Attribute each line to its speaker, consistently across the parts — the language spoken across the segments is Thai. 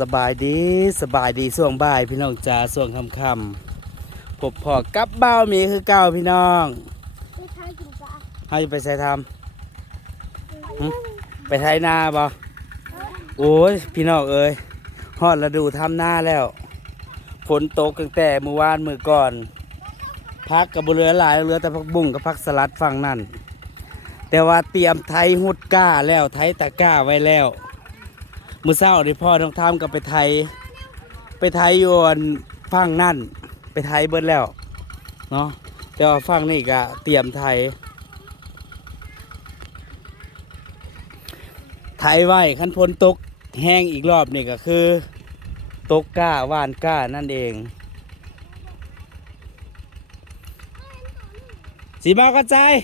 Speaker 1: สบายดีสบายดีส่วงบ่ายพี่น้องจ๋าส่วงค่ำค่ำๆพบพอกับเบ้าหมีคือเก่าพี่น้อง
Speaker 2: ไปทายกินจ้ะ
Speaker 1: เฮาจะไปใส่ทำหึไปไทยนาบ่โอ้ยพี่น้องเอ้ยฮอดฤดูทำหน้าแล้วฝนตกตั้งแต่เมื่อวานมื้อก่อนพักกับเรือหลายเรือแต่พักบุ้งกับพักสลัดฝั่งนั่นแต่ว่าเตรียมไทยหุดก้าแล้วไทยตะกร้าไว้แล้ว มือเศร้าที่พ่อต้องทำกับไปไทย ไปไทยอยู่อันฟังนั่น ไปไทยเบิดแล้วเนาะแต่ว่าฟังนี่ก็เตรียมไทยไทยไว้ขั้นพ้นตกแห้งอีกรอบนี่ก็คือ ตกก้าว่านก้านั่นเองสีบากระจาย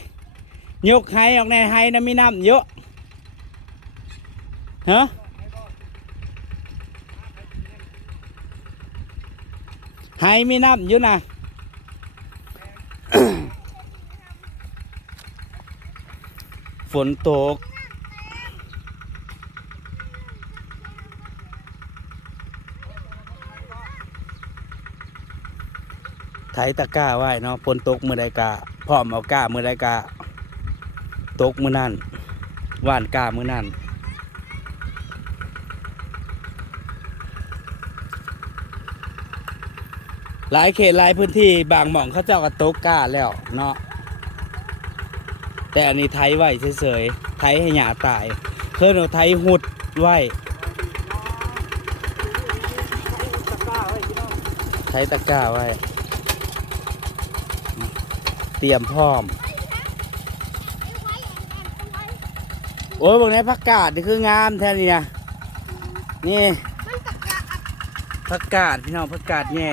Speaker 1: ยกไห้ออกในไห้นะมีน้ำเยอะฮะ ไห้มีน้ำอยู่นะฝนตก ไถตะกร้าไว้เนาะฝนตกมือใดกะพร้อมเอาก้ามือใดกะตกมือนั่นว่านก้ามือนั่น หลายเขตหลายพื้นที่บางหม่องเขาเจ้าก็ตกกล้าแล้วเนาะแต่อันนี้ไทยไว้เฉยๆไทยให้หยาตายเคยเอาไทยหุดไว้ไทยตะกร้าไว้ เตรียมพร้อม โอ้ยบางนี้ผักกาดนี่คืองามแท้นี่นะนี่ผักกาดพี่น้องผักกาดแง่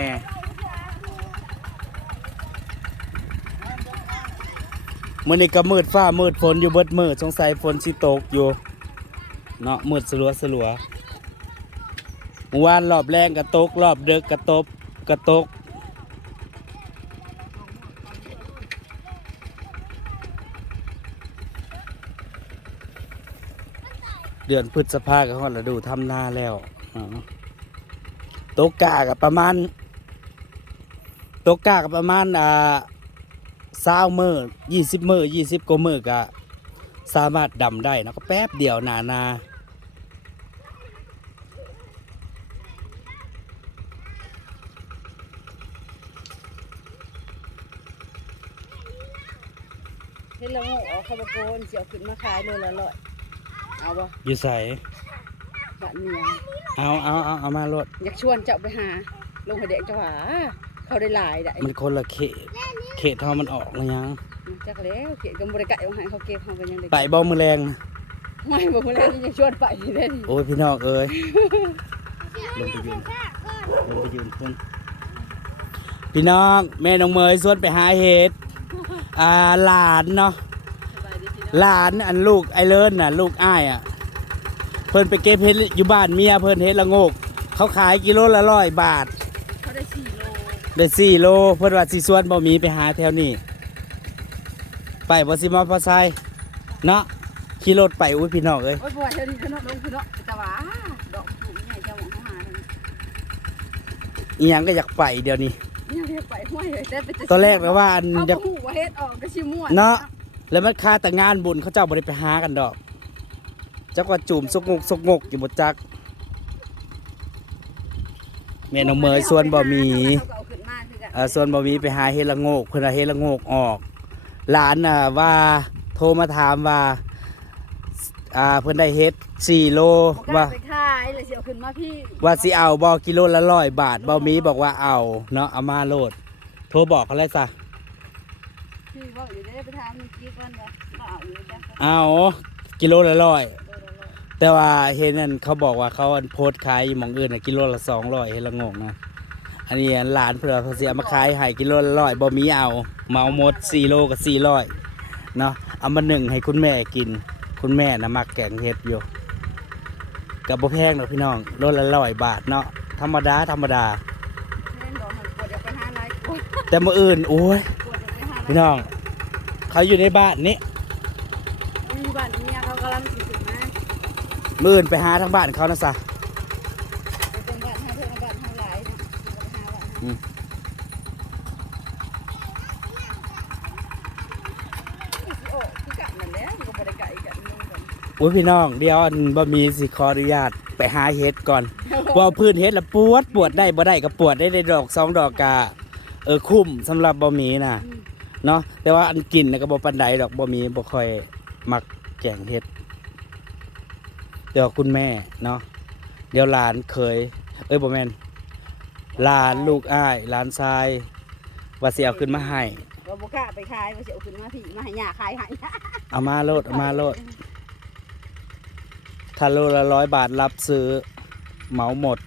Speaker 1: มื่อนี้ก็มืดฟ้ามืดฝนอยู่เบิดมืดสงสัยฝนสิตกอยู่เนาะมืดสลัวสลัวเมื่อวานรอบแรงกระตกรอบเดึกกระตบกระตกเดือนพฤษภาก็ฮอดฤดูทำนาแล้วตกกากับประมาณตกกากับประมาณอ่า สาวมือยี่สิบมือยี่สิบกว่ามือก็สามารถดำได้เนาะก็แป๊บเดียวหนานา
Speaker 3: เห็นแล้วโง่เอาเข้ามาโกนเสียวขึ้นมาขายเลยละร้อยเอาบ่
Speaker 1: อยู่ใส่
Speaker 3: บ้านเมีย
Speaker 1: เอาเอาเอาเอามาโลด
Speaker 3: อยากชวนเจ้าไปหาลงให้เด็กเจ้าหา เขาได้หลายได้
Speaker 1: มันคนละเขตเขตเท่ามันออกแล้วยัง
Speaker 3: จักแล้วเขียนกับบริการเอาให้เขาเก็บเขากันยังได้
Speaker 1: ไปบ่มือแรงนะ
Speaker 3: ไม่บอกมาแล้วยังชวนไปเด้น
Speaker 1: โอ้ยพี่น้องเอ้ยลงไปยืนลงไปยืนขึ้นพี่น้องแม่น้องเมยส่วนไปหาเห็ดอ่าหลานเนาะ
Speaker 3: สบายดีพี่น้อง
Speaker 1: หลานอันลูกไอเลิศน่ะ ลูกอ้ายอะเพิ่นไปเก็บเห็ดอยู่บ้านเมียเพิ่นเห็ดละโงก เขาขายกิโลละร้อยบาท
Speaker 3: เขาได้สี่โล
Speaker 1: ได้สี่โลเพิ่อนว่าสิส่วนบ่มีไปหาแถวนี้ ไปบ่สิมาพอไซเนาะขี่รถไปอุ้ยพี่น้องเอ้ย
Speaker 3: โอ้ยบัวเท่านี้ขนมลงพี่น้องจะหวาดอกถูกใหญ่เจ้าหวังเขาหาเลย
Speaker 1: อีหยังก็อยากไปเดี๋ยวนี้
Speaker 3: นี่เรียกไปห้วยเลยแต่ไป
Speaker 1: ตอนแรกนะว่าอัน
Speaker 3: เอา
Speaker 1: อยาก
Speaker 3: หูว่าเฮ็ดออกก็ชิม่วน
Speaker 1: เนาะแล้วมันค่าแต่งานบุญเขาเจ้าบ่ได้ไปหากันดอกจักว่าจุ่มสกงกสกงกอยู่บ่จักแม่น้องเมยส่วนบ่มี
Speaker 3: เขาก็เอา
Speaker 1: เอ่อส่วนบ่มีไปหาเฮดละโงกเพิ่นว่าเฮดละโงกออก หลานน่ะว่าโทรมาถามว่าอ่าเพิ่นได้เฮ็ด4โล
Speaker 3: บอก
Speaker 1: ว่า
Speaker 3: ไปขายเลยเสียวขึ้นมาพี่
Speaker 1: ว่าสิเอาบ่กิโลละร้อยบาทบ่มีบอกว่าเอาเนาะเอามาโลด โทรบอกเขาเลยซะ
Speaker 3: พี่บอกอยู่ได้ไปทำมันคิดวันละก็เอาอยู่จ้ะ
Speaker 1: เอากิโลละร้อยแต่ว่าเห็นนั่นเขาบอกว่าเขาอันโพสต์ขายอยู่หมองอื่นน่ะกิโลละ200เฮ็ดละโงกนะ อันนี้อันหลานเพิ่นว่าเขาสิเอามาขายให้กิโลละร้อยบ่มีเอาเหมาหมด4โลกับ400เนาะเอามาหนึ่งให้คุณแม่กิน คุณแม่นะมักแกงเห็ดอยู่กับบ่แพงหรอกพี่น้องโลละร้อยบาทเนาะธรรมดาธรรมดา
Speaker 3: เล่นดอกมันปวดอยากไปหาหลายคน
Speaker 1: แต่มื่ออื่นโอ้ย
Speaker 3: ปวดอยากไปหาหลาย
Speaker 1: พี่น้อง เขาอยู่ในบ้านนี้
Speaker 3: มีบ้านเมียเขากำลังสิสุดนะ
Speaker 1: มื่ออื่นไปหาทางบ้านเขานะซะ อืม
Speaker 3: โอ้คือกันนั่นแหละมันก็บ่ได้ไกลกันนึงกัน
Speaker 1: โอ้ยพี่น้องเดี๋ยวอันบะมีสิขออนุญาตไปหาเห็ดก่อนว่าพื้นเห็ดละปวดปวดได้บ่ได้ก็ปวดได้ได้ดอกสองดอกกะเออคุ้มสำหรับบะหมี่น่ะเนาะแต่ว่าอันกินน่ะก็บ่ปานใดดอกบะหมี่บ่ค่อยมักแกงเห็ดเดี๋ยวคุณแม่เนาะเดี๋ยวหลานเคย เอ้ยบ่แม่นหลานลูกอ้ายหลานชายว่าสิเอาขึ้นมาให้
Speaker 3: ว่าบ่กล้าไปขายว่าสิเอาขึ้นมาพี่มาให้ย่าขายให้
Speaker 1: เอามาโลดเอามาโลด ถ้าโลละร้อยบาทรับซื้อเหมาหมด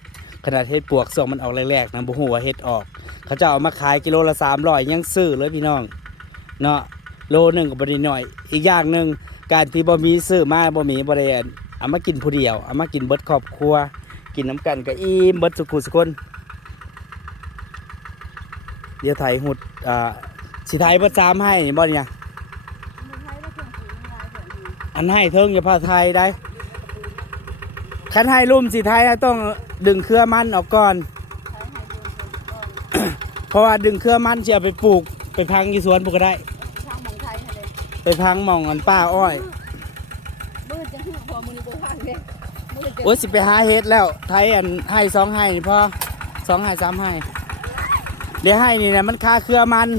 Speaker 1: ขนาดเฮ็ดปวกส่งมันออกแรกๆนะบ่ฮู้ว่าเฮ็ดออก เขาจะเอามาขายกิโลละ300ยังซื้อเลยพี่น้องเนาะโลหนึ่งก็บ่ได้น้อย อีกอย่างหนึ่งการที่บ่มีซื้อมาบ่มีบ่ได้อันเอามากินผู้เดียวเอามากินเบิดครอบครัว กินน้ำกันก็อิ่มเบิดสุขุสุคนเดี๋ยวไถหุดอ่าสิไถเบิดสามให้บ่เนี่ย
Speaker 3: อันลายแบบนี้
Speaker 1: อันให้เทิงอย่าพาไทยได้ คันให้ลุ่มสีไทยต้องดึงเครือมันออกก่อน เพราะว่าดึงเครือมันจะเอาไปปลูก ไปพังยี่สวนปลูกก็ได้
Speaker 3: ช่างของไทยให้เลย
Speaker 1: ไปพังหมองอันป้าอ้อย
Speaker 3: มือจะหื้อพอมือนี่บ่พังเด้มือจะ
Speaker 1: โอ้ยสิไปหาเฮ็ดแล้ว ไทยอันให้สองให้นี่พอสองให้สามให้เดี๋ยวให้นี่นะมันคาเครือมัน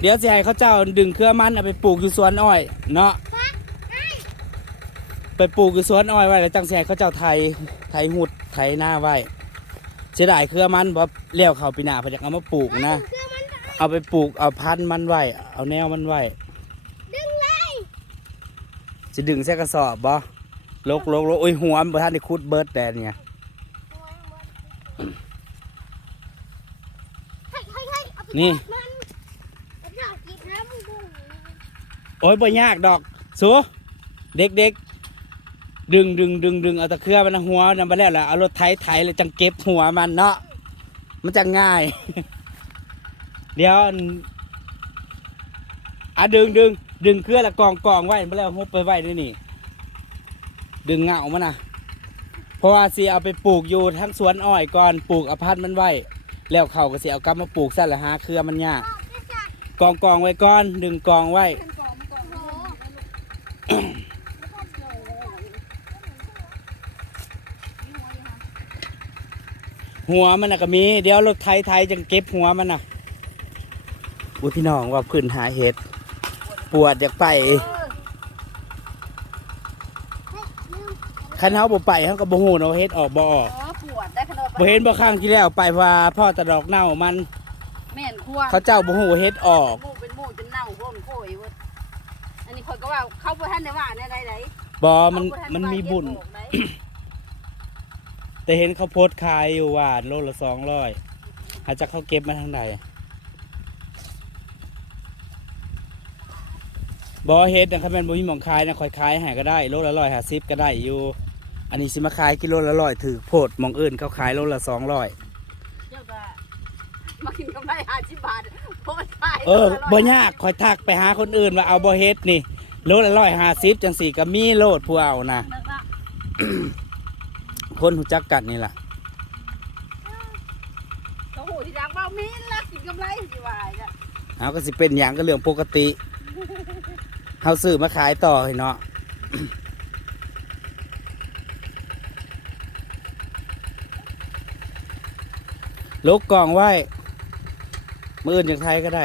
Speaker 1: เดี๋ยวสิให้เขาเจ้าดึงเครือมันเอาไปปลูกอยู่สวนอ้อย เนาะ ไปปลูกอยู่สวนอ้อยไว้แล้วจังสิให้เขาเจ้าไทยไทยหุดไทยหน้าไว้เสียดายเครือมันบ่เลี้ยวเขาปีหน้าเพอจะเอามาปลูกนะ เอาไปปลูกเอาพันธุ์มันไว้เอาแนวมันไว้
Speaker 2: ดึงเลย
Speaker 1: สิดึงใส่กระสอบบ่ลกลกลกโอ้ยหัวมันบ่ทันได้คุดเบิดแดนเนี่ย
Speaker 2: ให้ให้ให้เอาไป
Speaker 1: นี่
Speaker 2: มันเอาไปเอากินน้ำมึงดู
Speaker 1: โอ้ยบ่ยากดอก สูเด็กเดึงดึงดึงดึงเอาตะเครือมันหัวนั่นไปแล้วแหละเอารถไถไถเลยจังเก็บหัวมันเนาะมันจะง่าย เดี๋ยวอะดึงดึงดึงเครือละกองกองไว้ไปแล้วฮุบไปไว้นี่นี่ ดึงเงามันนะเพราะว่าสิเอาไปปลูกอยู่ทั้งสวนอ้อยก่อนปลูกอพันมันไว้แล้วเขาก็สิเอากลับมาปลูกซะละหาเครือมันยากกองกองไว้ก่อน ดึงกองไว้
Speaker 3: ขึ้นกองมันก่อน
Speaker 2: โอ้
Speaker 1: หัวมันน่ะก็มี เดี๋ยวรถไทยไทยจังเก็บหัวมันน่ะอุ้ยพี่น้องว่าพื้นหาเห็ด ปวดอยากไป
Speaker 2: เฮ้ยลืม
Speaker 1: คันเฮาบ่ไปเฮาก็บ่ฮู้เนาะว่าเฮ็ดออกบ่ออก
Speaker 3: อ๋อปวดได้ขนาด
Speaker 1: บ่เห็นบ่ครั้งที่แล้วไปว่าพ่อตะดอกเน่ามัน
Speaker 3: แม่นควร
Speaker 1: เขาเจ้าบ่ฮู้ว่าเฮ็ดออก
Speaker 3: หมูเป็นหมูจนเน่าโพ่นโผยเว้ยอันนี้คนก็ว่าเขาบ่ทันได้ว่าแน่ใดๆ
Speaker 1: บ่ มัน
Speaker 3: เขาบ่ทั
Speaker 1: มัน
Speaker 3: ได้ว่า
Speaker 1: มีบุญ
Speaker 3: เย็ออกได้
Speaker 1: แต่เห็นเขาโพสต์ขายอยู่ว่าโลละ200หาจักเขาเก็บมาทางใดบ่เฮ็ดนะครับแม่นบ่มีหม่องขายนะค่อยขายให้ก็ได้โลละ150ก็ได้อยู่ อันนี้สิมาขายกิโลละร้อยถือโพดหมองอื่นเขาขายโลละ200
Speaker 3: เจ้าก็มากินกำไรห้าสิบบาทโพดขาย
Speaker 1: เออบ่ยากคอยทักไปหาคนอื่นว่าเอาบ่เฮ็ดนี่โลละร้อยห้าสิบจังสี่ก็มีโลดผู้เอานะ
Speaker 3: แล้วก็
Speaker 1: คนหูจักกันนี่ล่ะ
Speaker 3: เขาหูที่ดังว่ามีลักกินกำไรสิว่าจ้ะ
Speaker 1: เอาก็สิเป็นอย่างก็เรื่องปกติเฮาซื้อมาขายต่อให้เนาะลกกล่องไว้ มืออื่นจากไทยก็ได้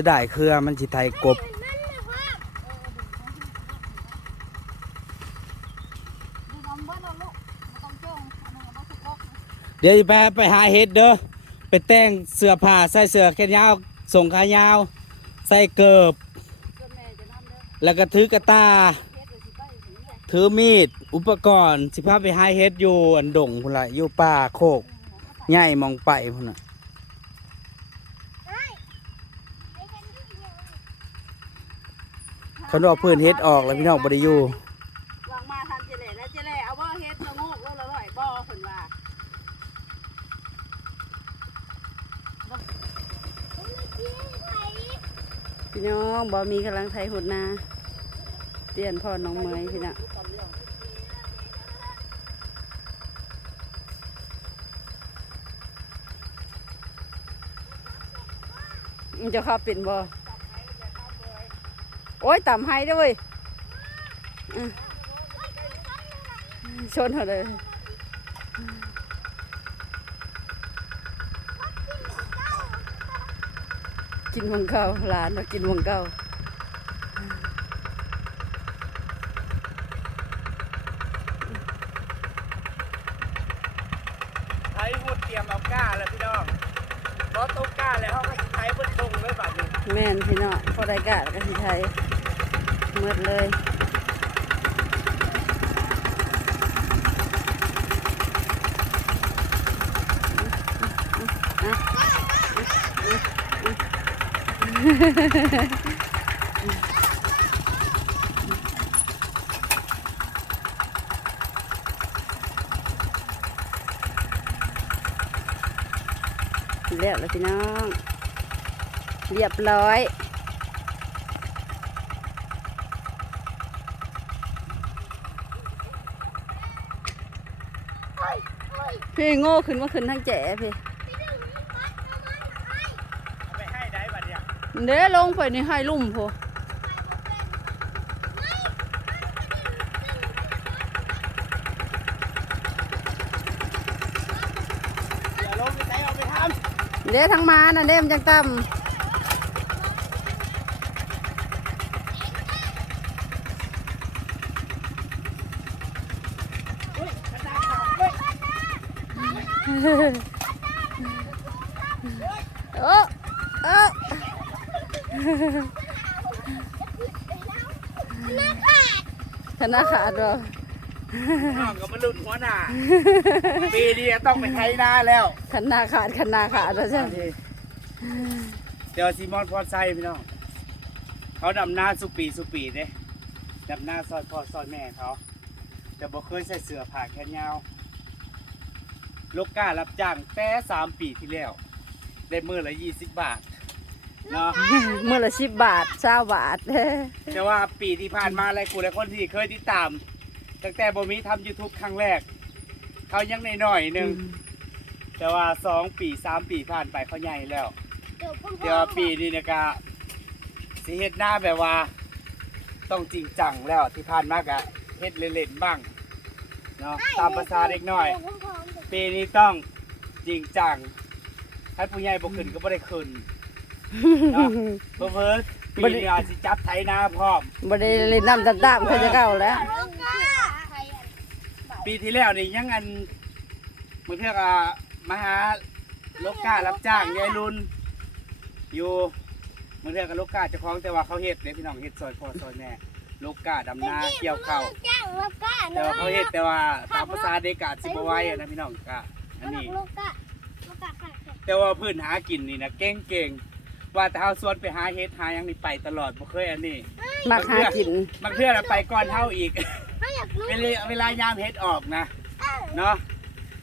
Speaker 1: สียดายเครือมันสิไทยกบ
Speaker 2: เดี๋
Speaker 1: ยวไปไปหาเห็ดเด้อไปแต่งเสื้อผ้าใส่เสื้อแขนยาวส่งขายาว ใส่เกิบ
Speaker 3: แล้
Speaker 1: วก็ถือกระตา ถือมีด อุปกรณ์ สิพาไปหาเห็ดอยู่อันดงพุ่นละอยู่ป่าโคกใหญ่มองไปพุ่นน่ะ
Speaker 2: ไอ้เป็นที่เดียว
Speaker 1: เขาบอกเพื่อนเฮ็ดออกแล้วพี่น้องบ่ได้อยู่
Speaker 3: วางมาทานเจเล่แล้วเจเล่เอาบ่เฮ็ดละโงกแล้วละร้อยบ่เพิ่นว่า
Speaker 2: ผมไม่กินไข่
Speaker 3: พี่น้องบ่มีกำลังไทยหุดนาเตียนพ่อน้องเมยพี่น้องมันจะเข้าเป็นบ่โอ้ยต่ำให้ด้วยชนเขาเลยกินวงเก่าหลานมากินวงเก่า
Speaker 1: ไทยหุดเตรียมเอาก้าแล้วพี่น้องพอตกก้าแล้วเขาก็สิไทยเพิ่นตรงเลยบัดนี้
Speaker 3: แม่นพี่น้องพอได้กะแล้วก็สิไทยหมดเลย แล้วแล้วพี่น้อง เรียบร้อยพี่โง่ขึ้นมาขึ้นทางแจ๋พี่
Speaker 1: เอาไปให้ได้บัด เนี่ย
Speaker 3: เด้ลงไปในให้ลุ่มพอ
Speaker 1: เดี๋ยวลงไปใส่เอาไปท
Speaker 3: เด้ทั้งมาน่ะเด้มนจังต่ำ
Speaker 1: อุ้ยกระดาษขาวเว้ยำ
Speaker 3: เออเออ ธนาคารบ่
Speaker 1: น้องก็มาลุ้นหัวหน้าปีนี้ต้องไปไทยนาแล้ว
Speaker 3: ธนาคารธนาคารแล้วใช่
Speaker 1: เดี๋ยวซีมอนพอดไซพี่น้องเขาดำหน้าสุปีสุปีเด้ดำหน้าซอยพ่อซอยแม่เขาแต่บ่เคยใส่เสื้อผ้าแขนยาวลูกก้ารับจ้างแต่สามปีที่แล้ว ได้มือละยี่สิบบาท เนาะ
Speaker 3: เมื่อละสิบบาทเช้าบาท
Speaker 1: แต่ว่าปีที่ผ่านมาอะไรกูและคนที่เคยติดตาม ตั้งแต่บ่มีทำ YouTube ครั้งแรก เขายังในหน่อยๆหนึง แต่ว่าสองปีสามปีผ่านไปเขาใหญ่แล้ว
Speaker 2: เดี๋ยวพ่อ
Speaker 1: เดี๋ยวปีนี้นะกะสิเฮ็ดหน้าแบบว่า ต้องจริงจังแล้วที่ผ่านมากะเฮ็ดเล่นๆบ้างเนาะตามภาษาเด็กน้อย ปีนี้ต้องจริงจังถ้าผู้ใหญ่บ่ขึ้นก็บ่ได้ขึ้น เนาะเพิ่มปีนี้อาจสิจับไถนาพร้อม
Speaker 3: บ่ได้เล่นน้ำตามๆเขาจะเก่าแล้ว
Speaker 2: ลูกก้า
Speaker 1: ปีที่แล้วนี่ยังอันมือเพื่อกอะมาหาโลกก้ารับจ้างยายรุนอยู่มือเพื่อกกับโลกก้าเจะคล้าของแต่ว่าเขาเฮ็ดเด้พี่น้องเฮ็ดซอยพ่อซอยแม่โลกก้าดำนาเกี่ยวข้าว
Speaker 2: จ้างลูกก้า
Speaker 1: แต่ว่าเขาเฮ็ดแต่ว่าตามภาษาเด็กกะสิบ่ไหวอะนะพี่น้องกะอันนี้
Speaker 2: ลูกก้าลูกก้าค่ะ
Speaker 1: แต่ว่าพื้นหากินนี่นะเก่งเก่งๆ ว่าแต่เฮาสวนไปหาเฮ็ดหาหยังนี่ไปตลอดบ่เคยอันนี้
Speaker 3: มักหากิน
Speaker 1: บางเทื่อน่ะไปก่อนเฮาอีก
Speaker 2: ไม่อยากรู้
Speaker 1: เวลาเวลายามเฮ็ดออกนะเนาะ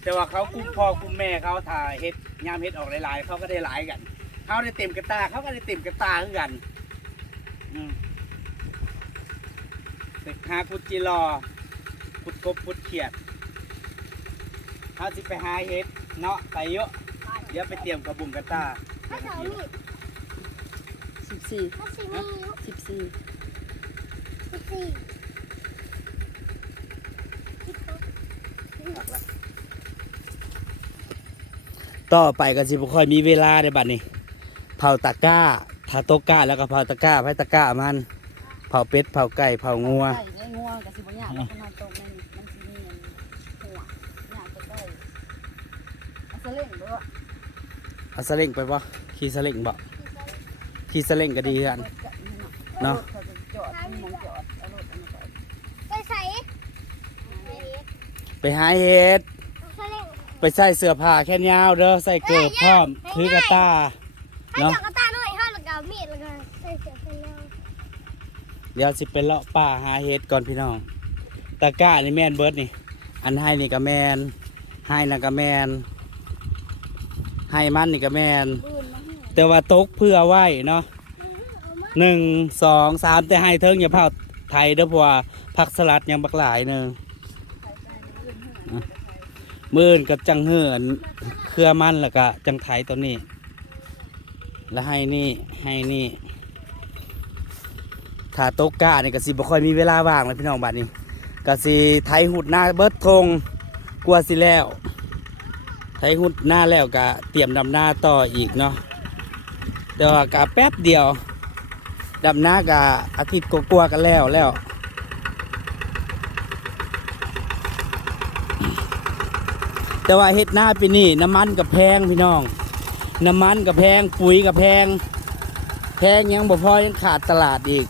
Speaker 1: แต่ว่าเขากุ้มพ่อกุ้มแม่เขาถ่ายเฮ็ดยามเฮ็ดออกหลายๆเขาก็ได้หลายกันเขาได้เต็มกระตาเขาก็ได้เต็มกระตาคือกันอืมไปหากุดจิรอกุดกบกุดเขียดเขาสิไปหาเฮ็ดเนาะไปเยอะเดี๋ยวไปเตรียมกระบุงกระตา
Speaker 2: ถ้าสาวนี่
Speaker 3: สิบสี่
Speaker 2: ถ้าสี่นี่
Speaker 3: สิบสี่
Speaker 2: สิบสี่
Speaker 1: ต่อไปก็สิบ่ค่อยมีเวลาในบัดนี้ เผาตะกร้าทาโตะกร้าแล้วก็เผาตะกร้าไผตะกร้ามัน เผาเป็ดเผาไก่เผางัว
Speaker 3: ไก่ได้งัวกับสิบหยาบแล้วก็นอนตรงในมันสิมีหัวหยาบจะได้เอาสเล่งด้วย
Speaker 1: เอาสเล็งไปบ่ขี่สเล็งบ่ ขี่สเล็งก็ดีกันเนาะ
Speaker 3: จอดมองจอดเอารถอันนี้ไป
Speaker 2: ไปใส่
Speaker 1: ไปหาเห็ด
Speaker 2: ใส่เล่ง
Speaker 1: ไปใส่เสื้อผ้าแค่ยาวเด้อใส่เกิบพร้อมถือกระตา
Speaker 2: ให้
Speaker 1: เนาะ
Speaker 2: จับกระตาหน่อยห้าแล้วก็เอามีดแล้วก็ใส่เสื้อกันแล้ว
Speaker 1: เดี๋ยวสิไปเลาะป่าหาเห็ดก่อนพี่น้องตะกร้านี่แม่นเบิดนี่ อันให้นี่ก็แมนให้นั่นก็แมนให้มันนี่ก็แมน
Speaker 2: ปืนมาให้
Speaker 1: แต่ว่าตกเพื่อไว้เนาะ
Speaker 2: เอามา
Speaker 1: หนึ่งสองสามแต่ให้เทิงอย่าเผาไทยเด้อเพราะว่าผักสลัดยังบักหลายเนึง
Speaker 3: ใส่ใจในอื่นเหื่อน
Speaker 1: มื่นกับจังเหินเครือมันแล้วก็จังไทยตัวนี้ แล้วให้นี่ให้นี่ถ้าโตกกาเนี่ยก็สิบ่ค่อยมีเวลาว่างเลยพี่น้องบัดนี้ก็สิไทยหุดหน้าเบิดทงกลัวสิแล้ว ไทยหุดหน้าแล้วก็เตรียมดำหน้าต่ออีกเนาะ แต่ว่ากะแป๊บเดียวดำหน้ากะอาทิตย์กลัวๆกันแล้วแล้วแต่ว่าเฮ็ดหน้าปีนี้น้ำมันกับแพงพี่น้อง น้ำมันกับแพงปุ๋ยกับแพง แพงยังบ่พอยังขาดตลาดอีก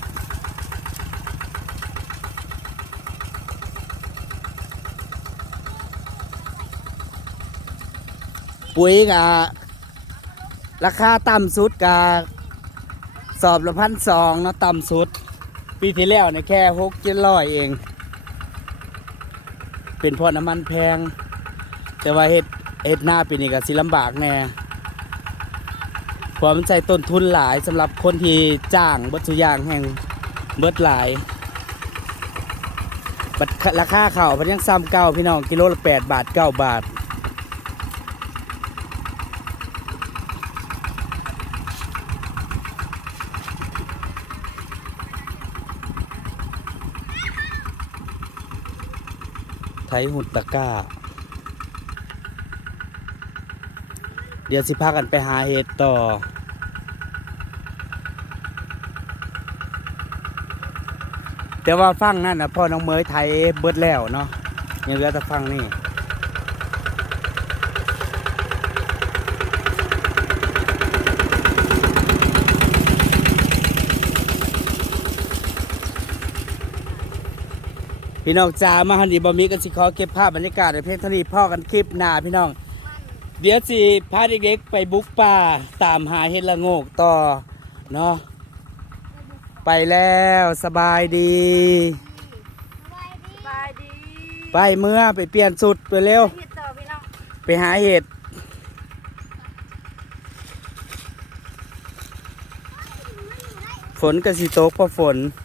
Speaker 1: ปุ๋ยกับ ราคาต่ำสุดกับสอบละพันสองเนาะต่ำสุด ปีที่แล้วเนี่ยแค่หกเจ็ดร้อยเอง เป็นเพราะน้ำมันแพง แต่ว่าเฮ็ดเฮ็ดหน้าปีนี้ก็สิลำบากแน่เพราะมันใช้ต้นทุนหลายสำหรับคนที่จ้างเบิดทุย่างแห่งเบิดหลายบัดราคาข้าวมันยังซ้ำเก่าพี่น้องกิโลละ8บาท9บาทไท ช้หุ่นตะกร้า เดี๋ยวสิพากันไปหาเห็ดต่อ แต่ว่าฟังนั่นนะพ่อน้องเมยไทยเบิดแล้วเนาะยังเหลือแต่ฟังนี่ พี่น้องจ๋ามาหันดีบอมีกันสิขอเก็บภาพบรรยากาศในเพลงเท่านี้พ่อกันคลิปหน้าพี่น้อง เดี๋ยวสิพาเด็กๆไปบุกป่าตามหาเห็ดละโงกต่อเนาะไปแล้วสบายดี
Speaker 2: สบายดี
Speaker 3: บายดี
Speaker 1: ไปเมื่อไปเปลี่ยนสุดไปเร็ว
Speaker 3: เฮ็ดต่อพี่น้อง
Speaker 1: ไปหาเห็ดฝนก็สิตกเพราะฝน
Speaker 2: ไ